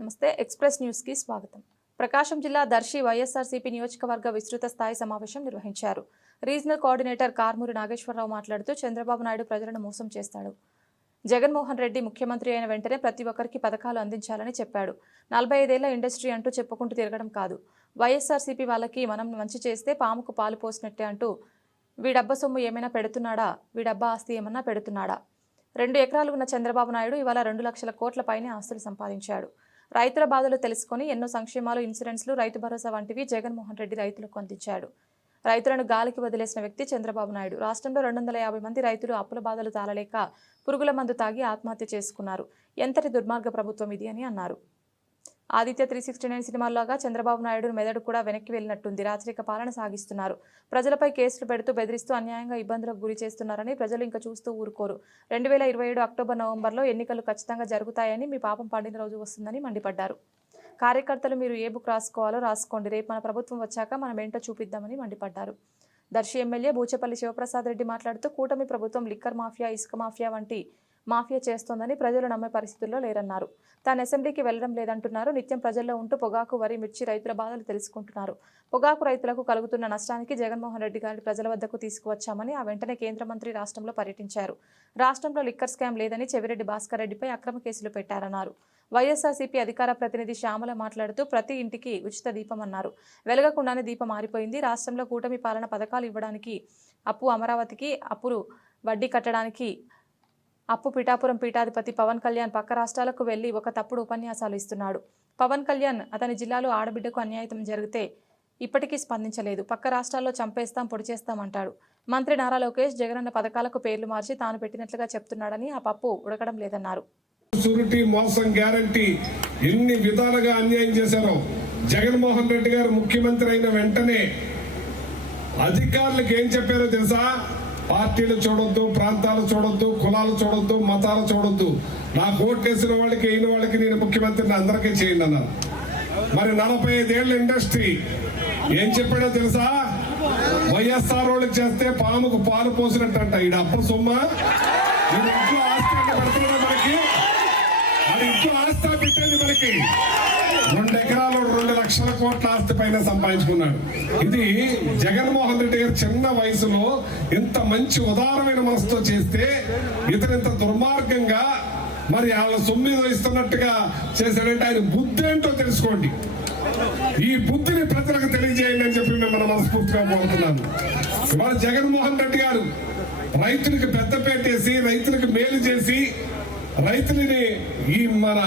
నమస్తే ఎక్స్ప్రెస్ న్యూస్కి స్వాగతం. ప్రకాశం జిల్లా దర్శి వైఎస్ఆర్సీపీ నియోజకవర్గ విస్తృత స్థాయి సమావేశం నిర్వహించారు. రీజనల్ కోఆర్డినేటర్ కార్మూరి నాగేశ్వరరావు మాట్లాడుతూ చంద్రబాబు నాయుడు ప్రజలను మోసం చేస్తాడు. జగన్మోహన్ రెడ్డి ముఖ్యమంత్రి అయిన వెంటనే ప్రతి ఒక్కరికి పథకాలు అందించాలని చెప్పాడు. నలభై ఐదేళ్ళ ఇండస్ట్రీ అంటూ చెప్పుకుంటూ తిరగడం కాదు. వైఎస్ఆర్సీపీ వాళ్ళకి మనం మంచి చేస్తే పాముకు పాలు పోసినట్టే అంటూ వీడబ్బ సొమ్ము ఏమైనా పెడుతున్నాడా? వీడబ్బా ఆస్తి ఏమన్నా పెడుతున్నాడా? రెండు ఎకరాలు ఉన్న చంద్రబాబు నాయుడు ఇవాళ రెండు లక్షల కోట్ల పైనే ఆస్తులు సంపాదించాడు. రైతుల బాధలు తెలుసుకొని ఎన్నో సంక్షేమాలు ఇన్సూరెన్స్లు రైతు భరోసా వంటివి జగన్మోహన్ రెడ్డి రైతులకు అందించాడు. రైతులను గాలికి వదిలేసిన వ్యక్తి చంద్రబాబు నాయుడు. రాష్ట్రంలో రెండు వందల యాభై మంది రైతులు అప్పుల బాధలు తాళలేక పురుగుల మందు తాగి ఆత్మహత్య చేసుకున్నారు. ఎంతటి దుర్మార్గ ప్రభుత్వం ఇది అని అన్నారు. ఆదిత్య త్రీ సిక్స్టీ నైన్ సినిమాల్లోగా చంద్రబాబు నాయుడు మెదడు కూడా వెనక్కి వెళ్ళినట్టుంది. రాచరిక పాలన సాగిస్తున్నారు. ప్రజలపై కేసులు పెడుతూ బెదిరిస్తూ అన్యాయంగా ఇబ్బందులకు గురి చేస్తున్నారని ప్రజలు ఇంకా చూస్తూ ఊరుకోరు. రెండు వేల ఇరవై ఏడు అక్టోబర్ నవంబర్లో ఎన్నికలు ఖచ్చితంగా జరుగుతాయని మీ పాపం పండిన రోజు వస్తుందని మండిపడ్డారు. కార్యకర్తలు మీరు ఏ బుక్ రాసుకోవాలో రాసుకోండి. రేపు మన ప్రభుత్వం వచ్చాక మనం ఏంటో చూపిద్దామని మండిపడ్డారు. దర్శి ఎమ్మెల్యే బూచపల్లి శివప్రసాద్ రెడ్డి మాట్లాడుతూ కూటమి ప్రభుత్వం లిక్కర్ మాఫియా ఇసుక మాఫియా వంటి మాఫియా చేస్తోందని ప్రజలు నమ్మే పరిస్థితుల్లో లేరన్నారు. తాను అసెంబ్లీకి వెళ్ళడం లేదంటున్నారు. నిత్యం ప్రజల్లో ఉంటూ పొగాకు వరి మిర్చి రైతుల బాధలు తెలుసుకుంటున్నారు. పొగాకు రైతులకు కలుగుతున్న నష్టానికి జగన్మోహన్ రెడ్డి గారి ప్రజల వద్దకు తీసుకువచ్చామని ఆ వెంటనే కేంద్ర మంత్రి రాష్ట్రంలో పర్యటించారు. రాష్ట్రంలో లిక్కర్ స్కామ్ లేదని చెవిరెడ్డి భాస్కర్ రెడ్డిపై అక్రమ కేసులు పెట్టారన్నారు. వైఎస్ఆర్సీపీ అధికార ప్రతినిధి శ్యామల మాట్లాడుతూ ప్రతి ఇంటికి ఉచిత దీపం అన్నారు. వెలగకుండానే దీపం మారిపోయింది రాష్ట్రంలో కూటమి పాలన పథకాలు ఇవ్వడానికి అప్పు అమరావతికి అప్పులు వడ్డీ కట్టడానికి అప్పు పిఠాపురం పీఠాధిపతి పవన్ కళ్యాణ్ పక్క రాష్ట్రాలకు వెళ్ళి ఒక తప్పుడు ఉపన్యాసాలు ఇస్తున్నాడు. పవన్ కళ్యాణ్ అతని జిల్లాలో ఆడబిడ్డకు అన్యాయం జరిగితే ఇప్పటికీ స్పందించలేదు. పక్క రాష్ట్రాల్లో చంపేస్తాం పొడి చేస్తాం అంటాడు. మంత్రి నారా లోకేష్ జగనన్న పథకాలకు పేర్లు మార్చి తాను పెట్టినట్లుగా చెప్తున్నాడని ఆ పప్పు ఉడకడం లేదన్నారు. షూరిటీ మోసం గ్యారంటీ ఎన్ని విధాలుగా అన్యాయం చేశారో జగన్మోహన్ రెడ్డి గారు ముఖ్యమంత్రి అయిన వెంటనే అధికారులకు ఏం చెప్పారో తెలుసా? పార్టీలు చూడొద్దు ప్రాంతాలు చూడొద్దు కులాలు చూడొద్దు మతాలు చూడొద్దు. నాకు ఓట్లేసిన వాళ్ళకి అయిన వాళ్ళకి నేను ముఖ్యమంత్రిని అందరికీ చేయండి అన్నారు మరి నలభై ఐదేళ్ళ ఇండస్ట్రీ ఏం చెప్పాడో తెలుసా? వైఎస్ఆర్ వాళ్ళకి చేస్తే పాముకు పాలు పోసినట్టంట. ఈడ అప్పు సొమ్మ? ఇంట్లో ఆస్తి పెడుతున్నాడు మనకి? అది ఇంట్లో ఆస్తి పెట్టేది మనకి. రెండు ఎకరాలు రెండు లక్షల కోట్ల ఆస్తి పైన సంపాదించుకున్నాడు. ఇది జగన్మోహన్ రెడ్డి గారు చిన్న వయసులో ఇంత మంచి ఉదారమైన మనసుతో చేస్తే ఇతను ఇంత దుర్మార్గంగా మరి వాళ్ళ సొమ్మి ఇస్తున్నట్టుగా చేశాడంటే ఆయన బుద్ధి ఏంటో తెలుసుకోండి. ఈ బుద్ధిని ప్రజలకు తెలియజేయండి అని చెప్పి మిమ్మల్ని మన మనస్ఫూర్తిగా కోరుతున్నాను. ఇవాళ జగన్మోహన్ రెడ్డి గారు రైతులకు పెద్దపేటేసి రైతులకు మేలు చేసి రైతులని ఈ మన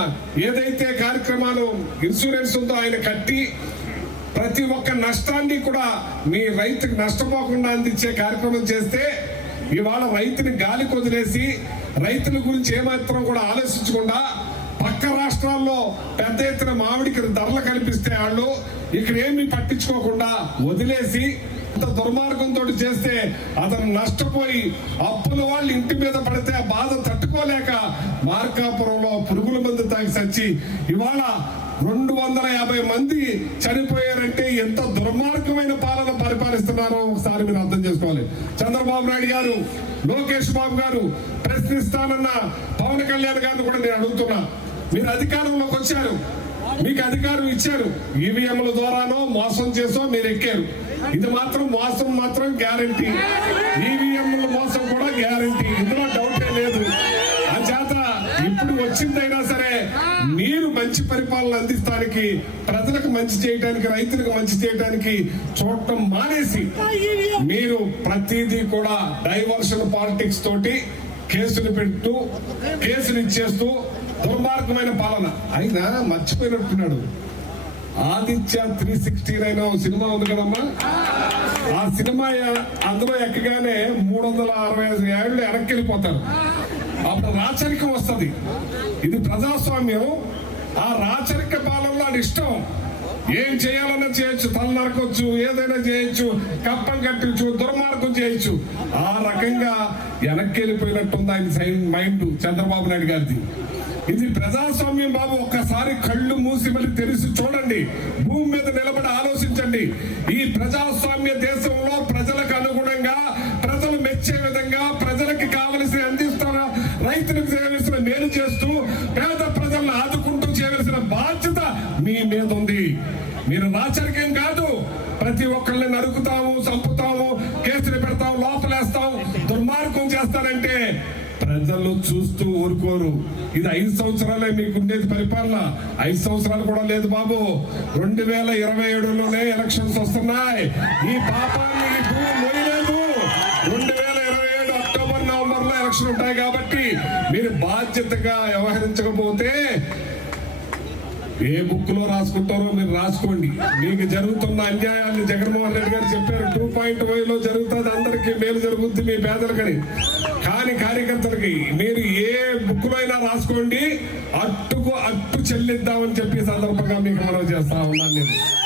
ఏదైతే కార్యక్రమాలు ఇన్సూరెన్స్ ఉందో ఆయన కట్టి ప్రతి ఒక్క నష్టాన్ని కూడా మీ రైతుకు నష్టపోకుండా అందించే కార్యక్రమం చేస్తే ఇవాళ రైతుని గాలి వదిలేసి రైతుల గురించి ఏమాత్రం కూడా ఆలోచించకుండా పక్క రాష్ట్రాల్లో పెద్ద ఎత్తున మామిడికి ధరలు కల్పిస్తే వాళ్ళు ఇక్కడ ఏమీ పట్టించుకోకుండా వదిలేసి అంత దుర్మార్గంతో చేస్తే అతను నష్టపోయి అప్పుల వాళ్ళు ఇంటి మీద పడితే ఆ బాధ తట్టుకోలేక మార్కాపురంలో పురుగుల మందు తాగి సచ్చి ఇవాళ రెండు వందల యాభై మంది చనిపోయారంటే ఎంత దుర్మార్గమైన పాలన పరిపాలిస్తున్నారో ఒకసారి మీరు అర్థం చేసుకోవాలి. చంద్రబాబు నాయుడు గారు లోకేష్ బాబు గారు ప్రశ్నిస్తానన్న పవన్ కళ్యాణ్ గారిని కూడా నేను అడుగుతున్నా. మీరు అధికారంలోకి వచ్చారు. మీకు అధికారం ఇచ్చారు. ఈవీఎంల ద్వారానో మోసం చేసో మీరు ఎక్కారు. ఇది మాత్రం మోసం మాత్రం గ్యారంటీ ఈవీఎంల మోసం కూడా గ్యారంటీ ఇందులో డౌటే లేదు. చేత ఇప్పుడు వచ్చిందైనా సరే మీరు మంచి పరిపాలన అందిస్తానికి ప్రజలకు మంచి చేయడానికి రైతులకు మంచి చేయడానికి చూడటం మానేసి మీరు ప్రతిదీ కూడా డైవర్షన్ పాలిటిక్స్ తోటి కేసులు పెట్టు కేసులు ఇచ్చేస్తూ దుర్మార్గమైన పాలన. అయినా మర్చిపోయినట్టున్నాడు. Aditya three sixty nine cinema ఉంది కదమ్మా? ఆ సినిమా అందులో ఎక్కగానే మూడు వందల అరవై ఐదు ఏళ్ళు వెనక్కి వెళ్ళిపోతారు అప్పుడు రాచరికం వస్తుంది. ఇది ప్రజాస్వామ్యం. ఆ రాచరిక పాలనలో అది ఇష్టం. ఏం చేయాలన్నా చేయొచ్చు. తల నరకొచ్చు ఏదైనా చేయొచ్చు. కప్పం కట్టించు దుర్మార్గం చేయొచ్చు. ఆ రకంగా వెనక్కి వెళ్ళిపోయినట్టుంది ఆయన సైన్ మైండ్ చంద్రబాబు నాయుడు గారిది. ఇది ప్రజాస్వామ్యం బాబు ఒక్కసారి కళ్ళు మూసి మళ్ళీ తెరిచి చూడండి. భూమి మీద నిలబడి ఆలోచించండి. ఈ ప్రజాస్వామ్య దేశంలో ప్రజలకు అనుగుణంగా ప్రజలు మెచ్చే విధంగా ప్రజలకి కావలసిన అందిస్తున్న రైతులకు చేయవలసిన మేలు చేస్తూ పేద ప్రజలను ఆదుకుంటూ చేయవలసిన బాధ్యత మీ మీద ఉంది. మీరు రాచరికం కాదు. ప్రతి ఒక్కరిని నరుకుతాము చంపుతాము కేసులు పెడతాము లోపలేస్తాం ప్రజలు చూస్తూ ఊరుకోరు. ఇది ఐదు సంవత్సరాలే మీకు ఉండేది పరిపాలన. ఐదు సంవత్సరాలు కూడా లేదు బాబు. రెండు వేల ఇరవై ఏడులోనే ఎలక్షన్స్ వస్తున్నాయి. ఈ పాపాన్ని రెండు వేల ఇరవై ఏడు అక్టోబర్ నవంబర్లో ఎలక్షన్ ఉంటాయి కాబట్టి మీరు బాధ్యతగా వ్యవహరించకపోతే ఏ బుక్లో రాసుకుంటారో మీరు రాసుకోండి. మీకు జరుగుతున్న అన్యాయాన్ని జగన్మోహన్ రెడ్డి గారు చెప్పారు. టూ పాయింట్ ఫైవ్లో జరుగుతుంది. అందరికి మేలు జరుగుతుంది మీ పేదలకని. కానీ కార్యకర్తలకి మీరు ఏ బుక్లో అయినా రాసుకోండి. అట్టుకు అట్టు చెల్లిద్దామని చెప్పి సందర్భంగా మీకు మనం చేస్తా ఉన్నాను నేను.